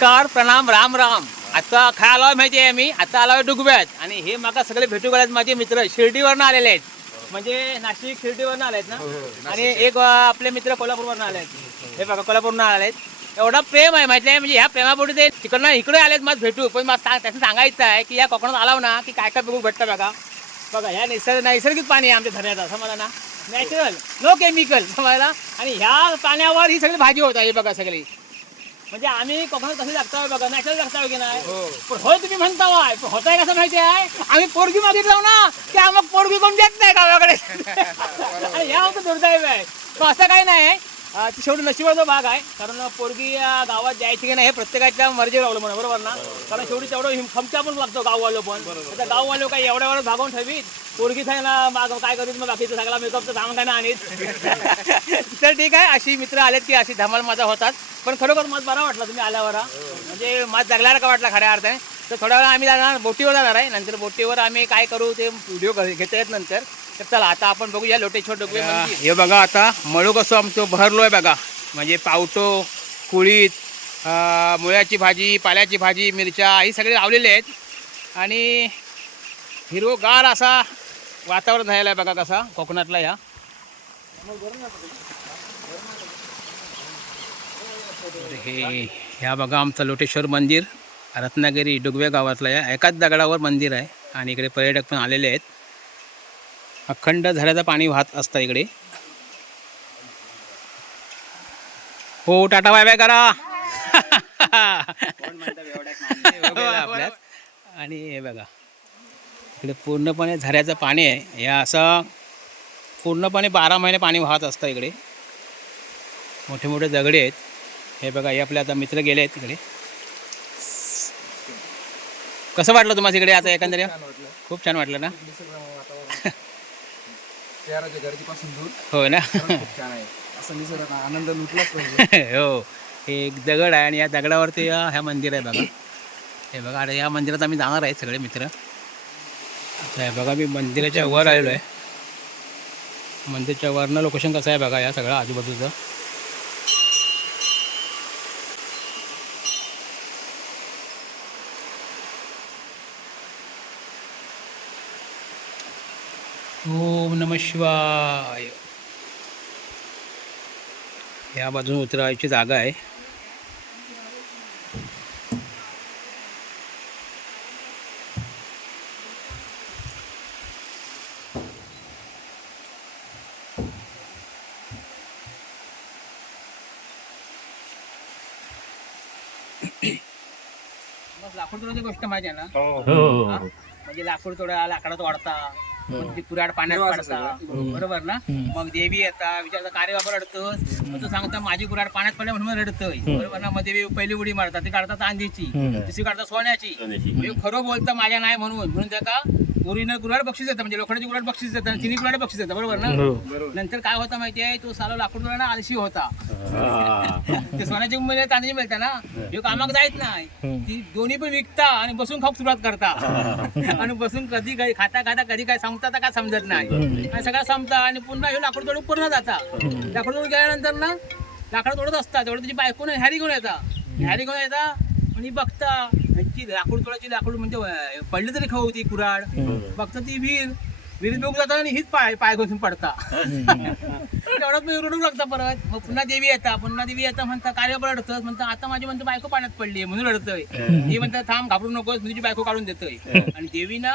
नमस्कार प्रणाम राम राम. आता काय आलोय माहिती आहे मी आता आलोय डुगव्यात. आणि हे माका सगळे भेटू गेलेत माझे मित्र. शिर्डीवरनं आलेले आहेत. म्हणजे नाशिक शिर्डीवरनं आलेत ना? आणि एक आपले मित्र कोल्हापूरवरनं आले आहेत हे बघा कोल्हापूरनं आले आहेत एवढा प्रेम आहे माहिती आहे म्हणजे ह्या प्रेमापोटी ते तिकडनं इकडे आलेत माझं भेटू. पण मला त्याचं सांगायचं आहे की या कोकणात आलाव ना की काय काय बघू भेटतं बघा. बघा ह्या निसर्ग नैसर्गिक पाणी आहे आमच्या धरणाचं समजा ना. नॅचरल नो केमिकल समजायला आणि ह्या पाण्यावर ही सगळी भाजी होत आहे हे बघा सगळी. म्हणजे आम्ही कोकणात कसे लागतो बघा नॅचरल लागतो की नाही? पण होय तुम्ही म्हणता वाय पण होत आहे कसं माहिती आहे? आम्ही पोरगी मागितलं ना की आम्हाला पोरगी कोण देत नाही गावाकडे? आणि ह्या आमचं दुर्दैव आहे. पण असं काही नाही. ती शेवटी नशिबाचा भाग आहे. कारण पोरगी अं, गावात द्यायची की नाही हे प्रत्येकाच्या मर्जीवर अवलंबून आहे, बरोबर ना? कारण शेवटी तेवढं हिम- पण लागतो गाववालो पण. आता गाववालो काय एवढ्या वेळेस भागवून ठेवीत? पोरगी થાય ना माग काय करीत मग बाकीचं सगळा मेकअपचं सामान काय ना आणीत? तर ठीक आहे अशी मित्र आलेत की अशी धमाल माझा होतात. पण खरोखर माझ बरा वाटला तुम्ही आल्यावर हा. म्हणजे माझ जगल्याला का वाटला खऱ्या अर्थाने? तर थोड्या वेळा आम्ही जाणार बोटीवर जाणार आहे. नंतर बोटीवर आम्ही काय करू ते व्हिडिओ घेता येत नंतर. तर चला आता आपण बघूया लोटेश्वर डोकवे हे बघा आता मळू कसं आमचं भरलो आहे बघा. म्हणजे पावटो कुळीत अं, मुळ्याची भाजी पाल्याची भाजी मिरच्या ही सगळे लावलेले आहेत. आणि हिरवगार असा वातावरण झालेलं आहे बघा कसा कोकणातला ह्या तर हे ह्या बघा आमचं लोटेश्वर मंदिर रत्नागिरी डुगवे गावातलं या. एकाच दगडावर मंदिर आहे. आणि इकडे पर्यटक पण आलेले आहेत. अखंड झऱ्याचं पाणी वाहत असतं इकडे. हो टाटा बाय बाय करा. आपल्यात. आणि हे बघा इकडे पूर्णपणे झऱ्याचं पाणी आहे. हे असं पूर्णपणे बारा महिने पाणी वाहत असतं इकडे. मोठे मोठे दगडे आहेत. हे बघा हे आपले आता मित्र गेले आहेत तिकडे कसं वाटलं तुम्हाला इकडे आता एकंदरीत? खूप छान वाटलं. ना? शहराच्या गर्दीपासून दूर. हो ना. खूप छान आहे. असं निसर्ग आनंद लुटलाच पाहिजे हो. हे एक दगड आहे आणि या दगडावरती ह्या मंदिर आहे बघा. हे बघा आता या मंदिरात आम्ही जाणार आहेत सगळे मित्र. आता हे बघा मी मंदिराच्या वर आलेलो आहे. मंदिरच्या वरनं लोकेशन कसं आहे बघा या सगळं आजूबाजूचं. ओम नम शिवाय. या बाजून उतरायची जागा आहे. लाकूड तोडायची गोष्ट माहिती आहे ना? हा? म्हणजे लाकूड तोडा लाकडात वाढता. मग ती कुऱ्हाड पाण्यात पडता. बरोबर ना? मग देवी येतात विचारता कार्य बाबा रडतोस? मग तू सांगता माझी कुऱ्हाड पाण्यात पडल्या म्हणून रडतोय. बरोबर ना? मग देवी पहिली उडी मारतात ती काढतात चांदीची दुसरी काढतात सोन्याची. म्हणजे खरं बोलतं माझ्या नाही म्हणून. म्हणून त्या का ओरिजिनल कुऱ्हाड बक्षीस देतात म्हणजे लोखंडाची कुऱ्हाड बक्षीस देतात आणि तिन्ही कुऱ्हाड बक्षीस देतात बरोबर ना? नंतर काय होतं माहिती आहे तो साला लाकूड तोडा आलशी होता. ते सोन्याची मिळते चांदीची मिळते ना? हे कामाक जायत नाही. ती दोन्ही पण विकता आणि बसून खाऊक सुरुवात करता. आणि बसून कधी काही खाता खाता कधी काय संपता तर काय समजत नाही. आणि सगळं संपता आणि पुन्हा हे लाकूड तोडून पूर्ण जाता. लाकूड तोडून गेल्यानंतर ना लाकड तोडत असतात तेवढं त्याची बायको ना हॅरी घेऊन येता. हॅरी घेऊन येता आणि बघता. ह्यांची लाकूड तोडायची लाकूड म्हणजे पडली तरी खाऊ ती कुराड बघता ती विहीर विहिरीत लोक जातात आणि हीच पाय पाय घुसून पडता तेवढ्यात मी रडू लागता परत. मग पुन्हा देवी येता पुन्हा देवी येता म्हणता कार्य रडतस? म्हणता आता माझी म्हणतो बायको पाण्यात पडली म्हणून रडतोय. ही म्हणता थांब घाबरू नकोस मी तुझी बायको काढून देतोय. आणि देवी ना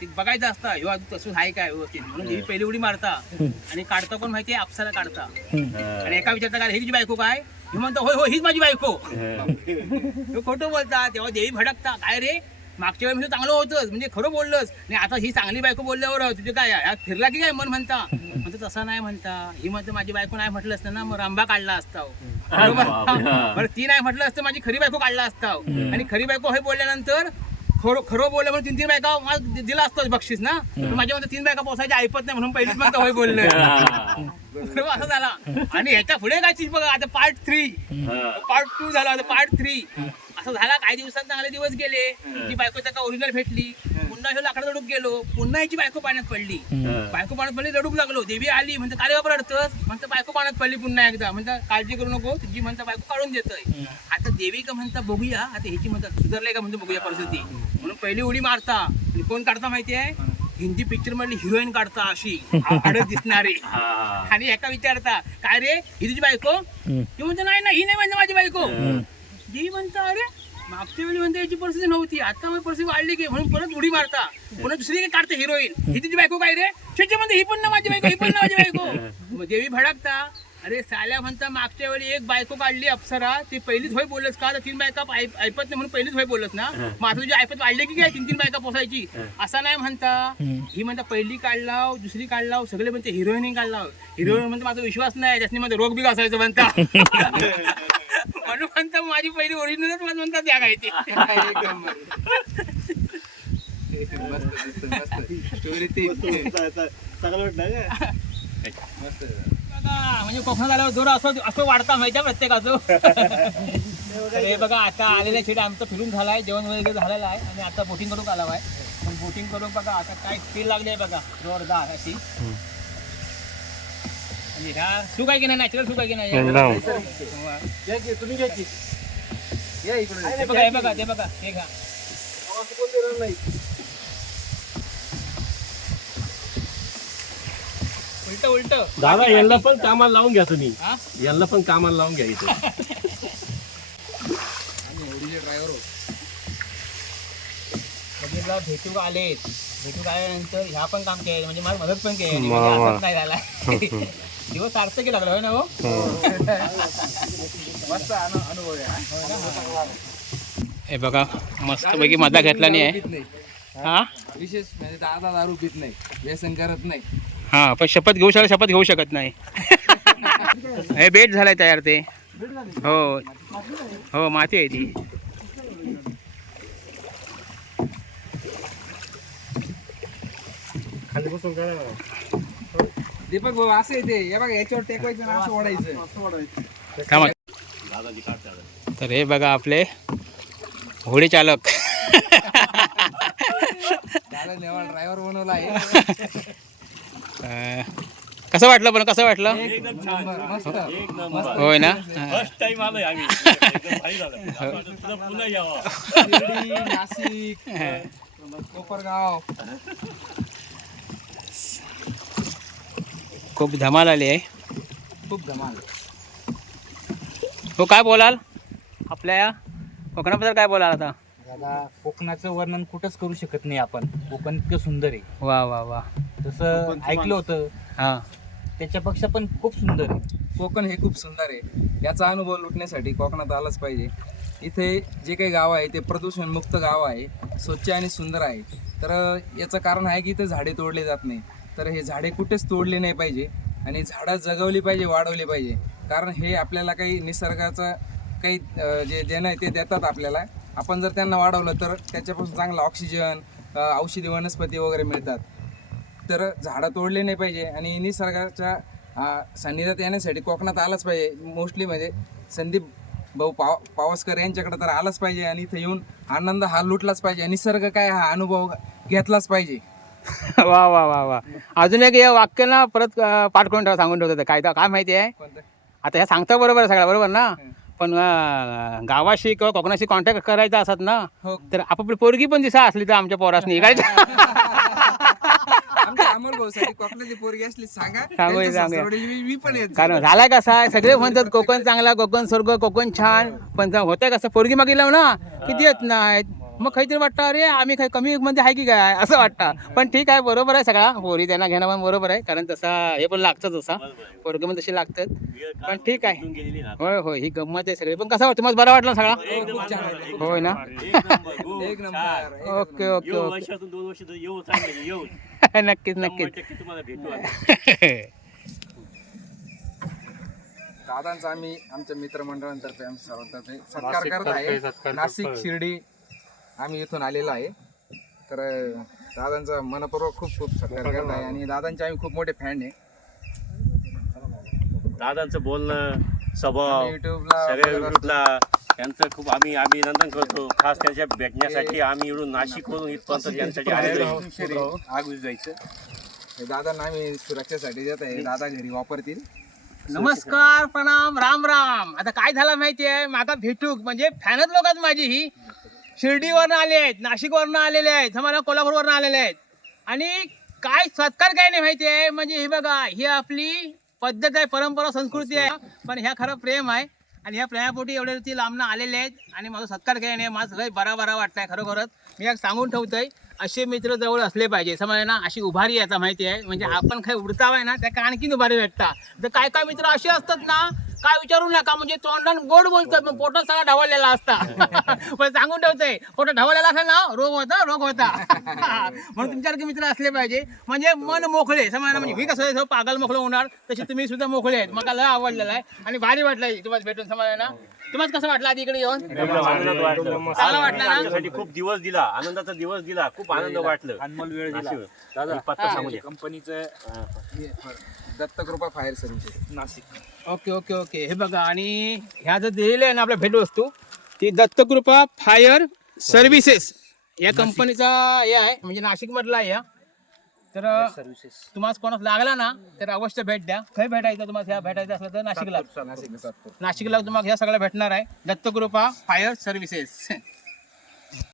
ती बघायचं असतं ह्यो अजून तसं आहे काय? व्यवस्थित म्हणून देवी पहिली उडी मारता आणि काढता कोण माहितीये अप्सरा काढता आणि एका विचारता काय ही तुझी बायको काय? मी म्हणतो होय होय हीच माझी बायको. ह्यो खोटं बोलता तेव्हा देवी भडकता काय रे? मागच्या वेळी म्हणजे चांगलं होतंच म्हणजे खरं बोललंच आणि आता ही चांगली बायको बोलल्यावर तुझे काय फिरला की काय मन म्हणता? म्हणतो तसं नाही म्हणता. ही म्हणतो माझी बायको नाही म्हटलं असतं ना मग रांबा काढला असता हो. बरोबर? बरं ती नाही म्हटलं असतं माझी खरी बायको काढला असता हो. आणि खरी बायको हे बोलल्यानंतर खरं खरं बोललं म्हणून तीन तीन बायका मला दिला असतो बक्षीस ना? पण माझ्या मध्ये तीन बायका पोसायची ऐपत नाही म्हणून पहिलीच म्हणतो होय बोललं. बरोबर असं झाला. आणि ह्याच्या पुढे काय चीज बघा आता पार्ट थ्री पार्ट टू झाला आता पार्ट थ्री असं झाला काही दिवसात चांगले दिवस गेले ती बायको त्याला ओरिजिनल भेटली पुन्हा ह्यो लाकडं रडूक गेलो. पुन्हा याची बायको पाण्यात पडली. बायको पाण्यात पडली रडूक लागलो. देवी आली म्हणते काळे बाबा रडतस? म्हणतं बायको पाण्यात पडली पुन्हा एकदा. म्हणता काळजी करू नको तुझी म्हणता बायको काढून देतोय. आता देवी का म्हणता बघूया. आता ह्याची म्हणतात सुधारलंय का? म्हणतो बघूया परिस्थिती. म्हणून पहिली उडी मारता. आणि कोण काढता माहिती आहे? हिंदी पिक्चर मधली हिरोईन काढता अशी. आडत दिसणारी. आणि एका विचारता काय रे? ही तुझी बायको? ती म्हणते नाही नाही ही नाही म्हणजे माझी बायको. देवी म्हणता अरे मागच्या वेळी म्हणते याची परिस्थिती नव्हती. आता मग परिस्थिती वाढली की म्हणून परत उडी मारता. पुन्हा दुसरी काही काढते हिरोईन ही तुझी बायको काय रे? शेती म्हणते ही पण ना माझी बायको ही पण ना माझी बायको. मग देवी भडकता. अरे साल्या म्हणता मागच्या वेळी एक बायको काढली अप्सरा. ती पहिलीच होय बोलस का? तर तीन बायका ऐपत नाही म्हणून पहिलीच होय बोलत ना? मग आता तुझी ऐपत वाढली की काय? तीन तीन बायका पोसायची. असा नाही म्हणता. ही म्हणता पहिली काढलाव दुसरी काढलाव सगळे म्हणते हिरोईन काढलाव. हिरोईन म्हणते माझा विश्वास नाही. त्याच्यानी मध्ये रोग बी असायचं म्हणता. म्हणून माझी पहिली ओरिजिनलच माझं म्हणतात त्या काय बघा, म्हणजे कोकणात आल्यावर जोर असं असं वाढता माहिती प्रत्येकाचं. हे बघा आता आलेल्या सीट आमचं फिरून झालाय जेवण वगैरे झालेलं आहे आणि आता बोटिंग करून आला आहे. पण बोटिंग करून बघा आता काय फील लागली आहे बघा जोरदार अशी. सुख आहे की नाही नॅचरल सुख आहे? की नाही या इकडे हे बघा हे बघा ते बघा हे घ्या. उलट उलट. दादा यांना पण कामाला लावून घ्या तुम्ही. हा? यांना पण कामाला लावून घ्या इथे. आम्ही होडीचे ड्रायव्हर बघितलं भेटू आलेत. भेटू आल्यानंतर ह्या पण काम केलं म्हणजे मला मदत पण केली म्हणजे असंच नाही झाला. दिवस सार्थक की लागला होय ना हो? मस्त अनु- अनुभव हा. हे बघा मस्त पैकी मजा घेतला नाही हा? विशेष म्हणजे दादा दारू पित नाही व्यसन करत नाही. हा पण शपथ घेऊ शकत शपथ घेऊ शकत नाही. हे बेट झालाय तयार ते. हो. हो माती आहे ती. खाली बसून दीपक भाऊ असं आहे ते. हे बघा याच्यावर टेकवायचं आणि असं ओढायचं. तर हे बघा आपले घोडे चालक. ड्रायव्हर बनवला आहे. अं, कसं वाटलं पण कसं वाटलं? एकदम छान. मस्त. एक नंबर होय ना? हा. फर्स्ट टाइम आलोय आम्ही. एकदम भारी झालं आम्हाला तुला पुन्हा यावं. शिर्डी नाशिक कोपरगाव. खूप धमाल आली आहे. खूप धमाल. हो काय बोलाल? आपल्या कोकणाबद्दल काय बोलाल आता? दादा कोकणाचं वर्णन कुठंच करू शकत नाही आपण. कोकण इतकं सुंदर आहे. वा वा वा. जसं ऐकलं होतं. हा. त्याच्यापेक्षा पण खूप सुंदर आहे. कोकण हे खूप सुंदर आहे. याचा अनुभव लुटण्यासाठी कोकणात आलंच पाहिजे. इथे जे काही गाव आहे ते प्रदूषण मुक्त गाव आहे. स्वच्छ आणि सुंदर आहे. तर याचं कारण आहे की इथे झाडे तोडले जात नाही. तर हे झाडे कुठेच तोडले नाही पाहिजे आणि झाडं जगवली पाहिजे वाढवली पाहिजे. कारण हे आपल्याला काही निसर्गाचं काही जे देणं आहे ते देतात आपल्याला. आपण जर त्यांना वाढवलं तर त्याच्यापासून चांगला ऑक्सिजन औषधी वनस्पती वगैरे मिळतात. तर झाडं तोडले नाही पाहिजे आणि निसर्गाच्या सान्निध्यात येण्यासाठी कोकणात आलंच पाहिजे. मोस्टली म्हणजे संदीप भाऊ पाव पावसकर यांच्याकडे तर आलंच पाहिजे आणि इथे येऊन आनंद हा लुटलाच पाहिजे. निसर्ग काय हा अनुभव घेतलाच पाहिजे. वा वा वा वा. अजून एक हे वाक्य ना परत अं, पाठ करून ठेवा सांगून ठेवतो. काय काय माहिती आहे? कोणतं? आता ह्या सांगता बरोबर आहे सगळं बरोबर ना. पण अं, गावाशी किंवा कोकणाशी कॉन्टॅक्ट करायचा असत ना हो. तर आपापली पोरगी पण दिसा असली तर आमच्या पोरासनी. काय? आमच्या अमोल भाऊसाठी कोकणाची पोरगी असली सांगा. सांगू, त्यांच्या सांगू. सासरवाडीची मी मी पण येत कारण झालाय कसा आहे? सगळे म्हणतात कोकण चांगला कोकण स्वर्ग कोकण छान. पण होतंय कसं? पोरगी मागितलं ना किती येत नाहीत? मग काहीतरी वाटतं अरे आम्ही काही कमी मध्ये आहे की काय? असं वाटतं. पण ठीक आहे बरोबर आहे सगळा. पोरी त्यांना घेणं पण बरोबर आहे कारण तसा हे पण लागतं तसा. पोरगी पण तशी लागतात. पण ठीक आहे. होय होय ही गंमत आहे सगळी. पण कसा वाटतं? मग बरा वाटला सगळा. होय ना? हो, ओके. Okay okay. वर्षातून दोन वर्ष तर येऊ चांगले येऊ. नक्कीच नक्कीच. दादांचा आम्ही आमच्या मित्रमंडळांतर्फे आमच्या सर्वांतर्फे सत्कार करत आहे. नाशिक शिर्डी आम्ही इथून आलेलो आहे. तर दादांचा मनपूर्वक खूप खूप सत्कार करत आहे आणि दादांचे आम्ही खूप मोठे फॅन आहे. दादांचं बोलणं स्वभाव युट्यूबला सगळ्या युट्यूबला त्यांचं खूप आम्ही अभिनंदन करतो. खास त्यांच्या भेटण्यासाठी आम्ही इकडून नाशिकवरून इथपर्यंत त्यांच्यासाठी आलेलो आहे. आग विजायचं हे दादांना आम्ही सुरक्षेसाठी देत आहे. दादा घरी वापरतील. नमस्कार प्रणाम राम राम. आता काय झालं माहितीये? माका भेटूक म्हणजे फॅनच लोक आहेत माझी ही. शिर्डीवरनं आले आहेत नाशिकवरनं आलेले आहेत समाजा कोल्हापूरवरनं आलेले आहेत. आणि काय सत्कार काय नाही माहिती आहे म्हणजे हे बघा ही आपली पद्धत आहे परंपरा संस्कृती आहे. पण ह्या खरं प्रेम आहे. आणि ह्या प्रेमापोटी एवढे ती लांबनं आलेले आहेत. आणि माझा सत्कार काय नाही माझं लय बरा बरा वाटतंय खरोखरच. मी एक सांगून ठेवतोय असे मित्र जवळ असले पाहिजे. समजा ना अशी उभारी आहे आता माहिती आहे. म्हणजे आपण काही उडतावाय ना त्या आणखीन उभारी भेटता. तर काय काय मित्र असे असतात ना काय विचारू नका म्हणजे तोंडान गोड बोलतात मग पोटात सगळा ढवळलेला असता. पण सांगून ठेवतोय पोटात ढवळलेला असेल ना रोग होता रोग होता. म्हणून तुमच्यासारखे मित्र असले पाहिजे. म्हणजे मन मोकळे समजा ना म्हणजे मी कसं आहे, पागल मोकळं होणार तसे तुम्ही सुद्धा मोकळे आहेत. मला लय आवडलेला आहे. आणि भारी वाटलंय तुम्हाला भेटून समजा ना. तुम्हाला कसं वाटलं आधी इकडे येऊन? चांगलं वाटलं ना? आमच्यासाठी खूप दिवस दिला आनंदाचा दिवस दिला खूप आनंद वाटलं. अनमोल वेळ दिला. नाशिक. दादा आणि पत्ता सांगू द्या. कंपनीचं Dattakrupa fire services. Nashik. Okay okay okay. हे बघा आणि ह्या जर दिलेल्या आहे ना आपल्या भेटवस्तू ती दत्तकृपा फायर सर्व्हिसेस या कंपनीचा हे आहे म्हणजे नाशिक मधला आहे हा. तर सर्व्हिसेस. तुम्हाला कोणास लागला ना तर अवश्य भेट द्या. खय भेटायचं तुम्हाला ह्या भेटायचं असलं तर नाशिकला. नाशिकला तुम्हाला ह्या सगळ्या भेटणार आहे. Dattakrupa fire services.